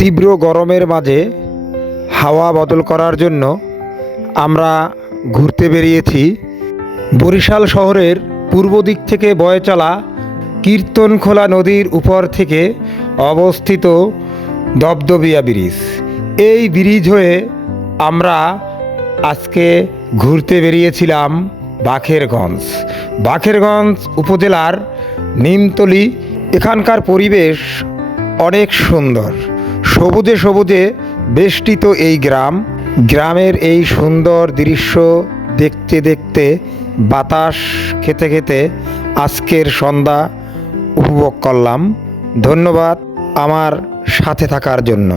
তীব্র গরমের মাঝে হাওয়া বদল করার জন্য আমরা ঘুরতে বেরিয়েছি বরিশাল শহরের পূর্ব দিক থেকে বয়ে চলা কীর্তনখোলা নদীর উপর থেকে অবস্থিত দবদবিয়া ব্রিজ। এই ব্রিজ হয়ে আমরা আজকে ঘুরতে বেরিয়েছিলাম বাখেরগঞ্জ উপজেলার নিমতলী। এখানকার পরিবেশ অনেক সুন্দর, সবুজে সবুজে বেষ্টিত এই গ্রামের এই সুন্দর দৃশ্য দেখতে দেখতে বাতাস খেতে খেতে আজকের সন্ধ্যা উপভোগ করলাম। ধন্যবাদ আমার সাথে থাকার জন্য।